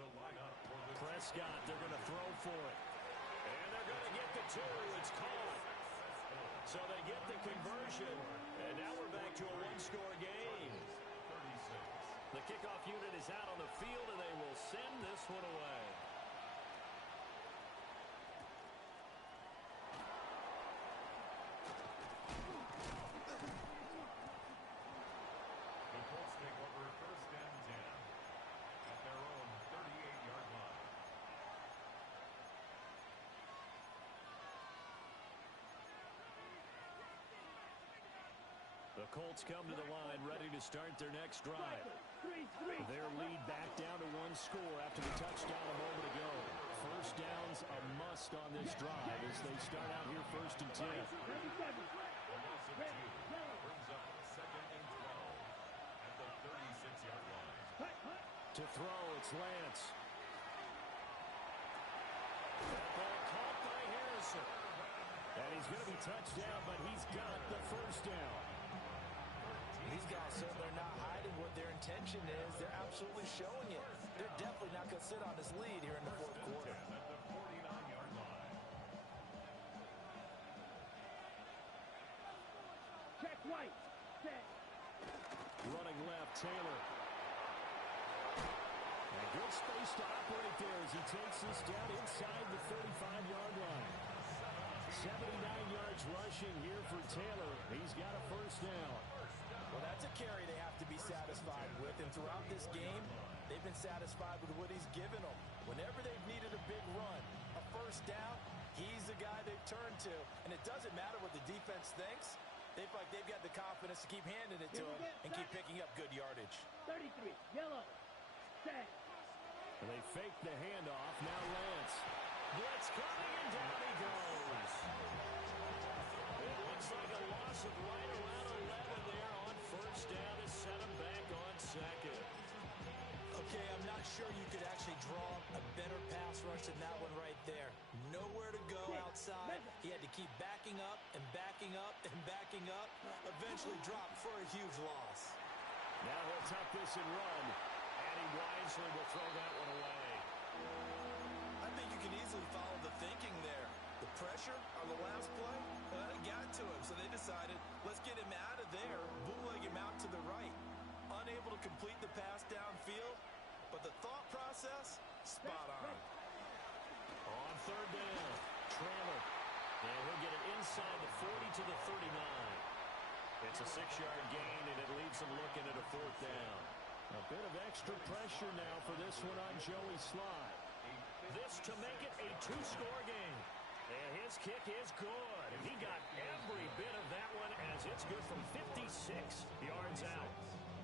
Prescott, they're going to throw for it. And they're going to get the 2. It's caught. So they get the conversion. And now we're back to a 1-score game. The kickoff unit is out on the field, and they will send this one away. The Colts take over 1st and 10 at their own 38-yard line. The Colts come to the line ready to start their next drive. Their lead back down to 1 score after the touchdown a moment ago. 1st down's a must on this drive as they start out here 1st and 10. A loss of 2 brings up 2nd and 12 at the 36-yard line. To throw, it's Lance. That ball caught by Harrison. And he's going to be touched down, but he's got the 1st down. These guys certainly are not hiding what their intention is. They're absolutely showing it. They're definitely not going to sit on this lead here in the 4th quarter. At the 49-yard line. Check right. Set. Running left, Taylor. And good space to operate there as he takes this down inside the 35-yard line. 79 yards rushing here for Taylor. He's got a 1st down. Well, that's a carry they have to be satisfied with. And throughout this game, they've been satisfied with what he's given them. Whenever they've needed a big run, a 1st down, he's the guy they've turned to. And it doesn't matter what the defense thinks. They feel like they've got the confidence to keep handing it to him and keep picking up good yardage. 33, yellow. Set. And they fake the handoff. Now Lance. Blitz coming, and down he goes. It looks like a loss of right around 11 there on 1st down to set him back on 2nd. Okay, I'm not sure you could actually draw a better pass rush than that one right there. Nowhere to go outside. He had to keep backing up and backing up and backing up. Eventually dropped for a huge loss. Now he'll tuck this and run. And he wisely will throw that one away. I think you can easily follow the thinking there. The pressure on the last play, it got to him, so they decided, let's get him out of there, bootleg him out to the right. Unable to complete the pass downfield, but the thought process, spot on. On third down, Trammell. And he'll get it inside the 40 to the 39. It's a 6-yard gain, and it leaves them looking at a fourth down. A bit of extra pressure now for this one on Joey Slye. This to make it a 2-score game. And his kick is good. And he got every bit of that one as it's good from 56 yards out.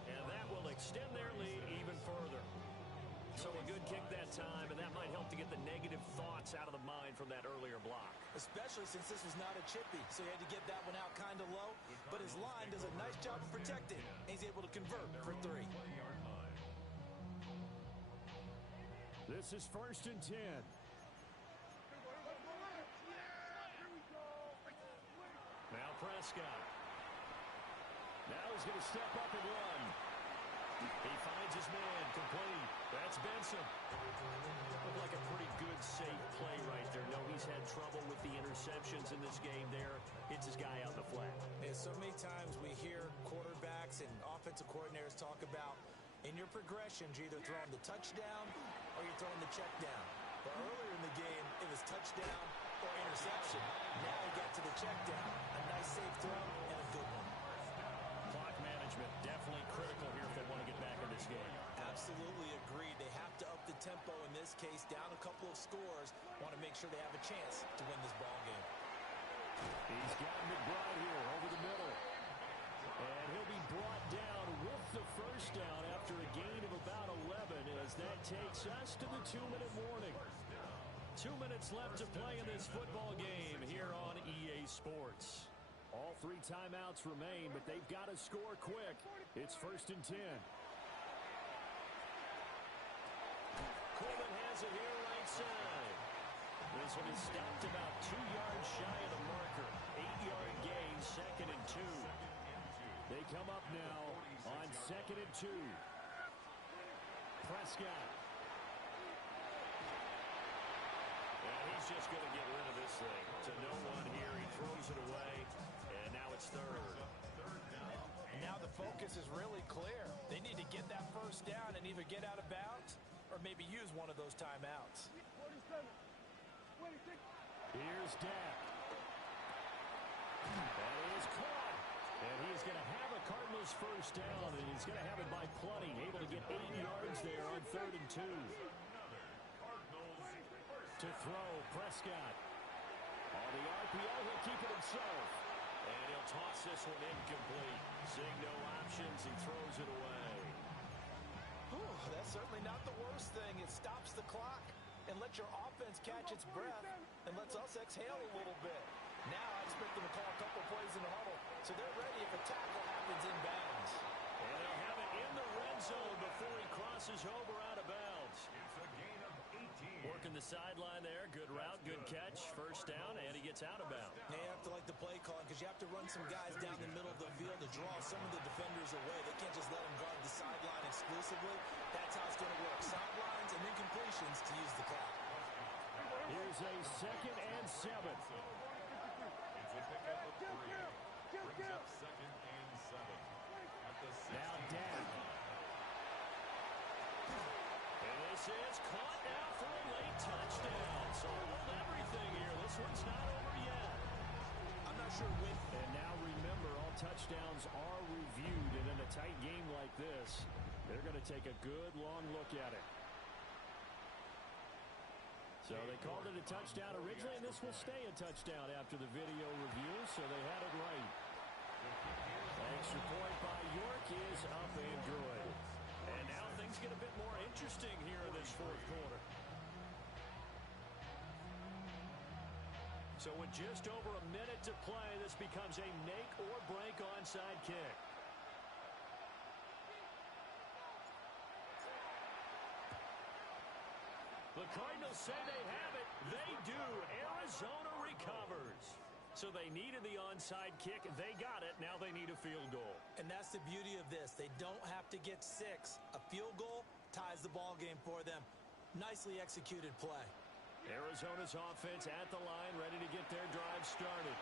And that will extend their lead even further. So a good kick that time, and that might help to get the negative thoughts out of the mind from that earlier block. Especially since this was not a chippy, so he had to get that one out kind of low. But his line does a nice job of protecting. He's able to convert for 3. This is 1st and 10. Now Prescott. Now he's going to step up and run. He finds his man, complete. That's Benson. Looked like a pretty good, safe play right there. No, he's had trouble with the interceptions in this game there. Hits his guy out in the flat. Yeah, so many times we hear quarterbacks and offensive coordinators talk about in your progressions, you're either throwing the touchdown or you're throwing the check down. But earlier in the game, it was touchdown or interception. Now he got to the check down. A nice safe throw and a good one. Clock management definitely critical here if they want to get back in this game. Absolutely agreed. They have to up the tempo in this case, down a couple of scores. Want to make sure they have a chance to win this ball game. He's got McBride here over the middle. And he'll be brought down with the first down after a gain of about 11 as that takes us to the 2-minute warning. 2 minutes left to play in this football game here on EA Sports. All 3 timeouts remain, but they've got to score quick. It's 1st and 10. Coleman has it here right side. This one is stopped about 2 yards shy of the marker. 8-yard gain, 2nd and 2. They come up now on 2nd and 2. Prescott. And he's just going to get rid of this thing. To no one here. He throws it away. And now it's 3rd. And now the focus is really clear. They need to get that first down and either get out of bounds or maybe use one of those timeouts. Here's Dak. That is caught. And he's going to have a Cardinals first down, and he's going to have it by plenty. Able to get 8 yards there on 3rd and 2. To throw, Prescott. On the RPO, he'll keep it himself. And he'll toss this one incomplete. Seeing no options, he throws it away. Whew, that's certainly not the worst thing. It stops the clock and lets your offense catch its breath and lets us exhale a little bit. Now I expect them to call a couple plays in the huddle, so they're ready if a tackle happens in bounds. And they'll have it in the red zone before he crosses over out of bounds. It's a gain of 18. Working the sideline there. Good route, good catch. First down, and he gets out of bounds. Now you have to like the play calling because you have to run some guys down the middle of the field to draw some of the defenders away. They can't just let them guard the sideline exclusively. That's how it's going to work. Sidelines and then completions to use the clock. Here's a 2nd and 7. It's a pickup of 3. Brings up 2nd and 7. At the 16. Now Dak. And this is caught now for a late touchdown. So hold everything here. This one's not over yet. I'm not sure when. And now remember, all touchdowns are reviewed. And in a tight game like this, they're going to take a good long look at it. So they called it a touchdown originally, and this will stay a touchdown after the video review, so they had it right. Extra point by York is up and good. And now things get a bit more interesting here in this 4th quarter. So with just over a minute to play, this becomes a make or break onside kick. The Cardinals say they have it. They do. Arizona recovers. So they needed the onside kick. They got it. Now they need a field goal. And that's the beauty of this. They don't have to get 6. A field goal ties the ball game for them. Nicely executed play. Arizona's offense at the line, ready to get their drive started.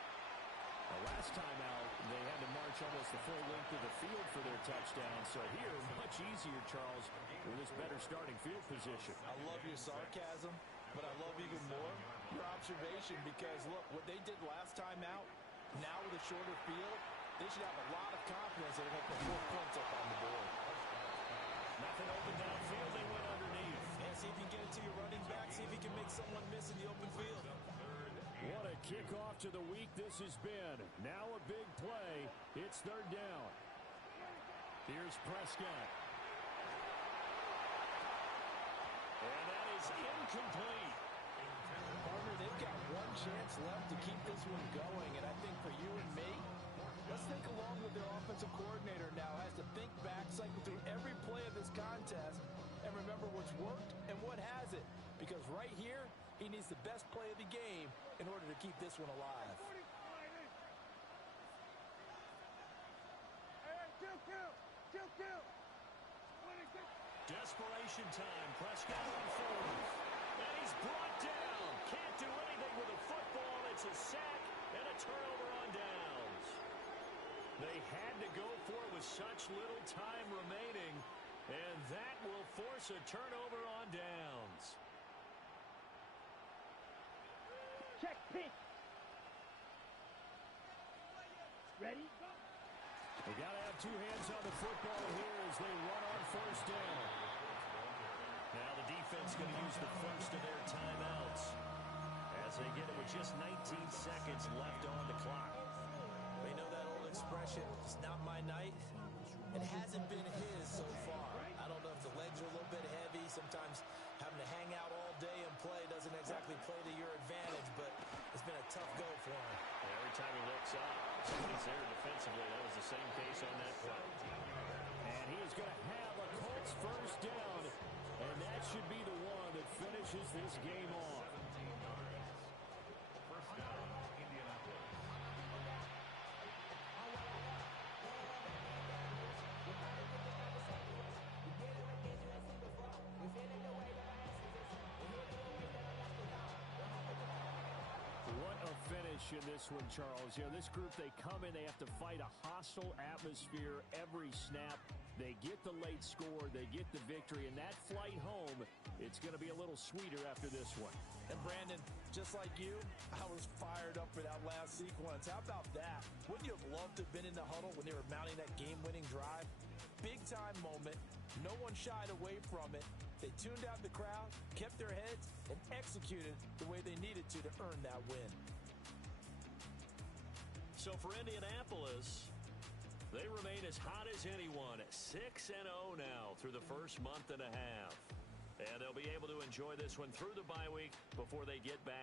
Last time out, they had to march almost the full length of the field for their touchdown. So here, much easier, Charles, with this better starting field position. I love your sarcasm, but I love even more your observation because, look, what they did last time out, now with a shorter field, they should have a lot of confidence that they're going to put 4 points up on the board. Nothing open downfield, they went underneath. And see if you can get it to your running back, see if you can make someone miss in the open field. What a kickoff to the week this has been. Now a big play. It's third down. Here's Prescott. And that is incomplete. Partner, they've got one chance left to keep this one going, and I think for you and me, let's think along with their offensive coordinator now, has to think back, cycle through every play of this contest, and remember what's worked and what hasn't. Because right here, he needs the best play of the game in order to keep this one alive. Desperation time. Prescott on fourth. And he's brought down. Can't do anything with the football. It's a sack and a turnover on downs. They had to go for it with such little time remaining. And that will force a turnover on downs. Check pitch. Ready? They got to have two hands on the football here as they run on first down. Now the defense going to use the first of their timeouts as they get it with just 19 seconds left on the clock. They know that old expression, it's not my night. It hasn't been his so far. I don't know if the legs are a little bit heavy. Sometimes having to hang out all day and play doesn't exactly play to your advantage, but it's been a tough go for him. And every time he looks up, somebody's there defensively. That was the same case on that play. And he is going to have a Colts first down, and that should be the one that finishes this game off. What a finish in this one, Charles. You know, this group, they come in, they have to fight a hostile atmosphere every snap. They get the late score, they get the victory, and that flight home, it's going to be a little sweeter after this one. And Brandon, just like you, I was fired up for that last sequence. How about that? Wouldn't you have loved to have been in the huddle when they were mounting that game-winning drive? Big-time moment. No one shied away from it. They tuned out the crowd, kept their heads, and executed the way they needed to earn that win. So for Indianapolis, they remain as hot as anyone, 6-0 now through the first month and a half. And they'll be able to enjoy this one through the bye week before they get back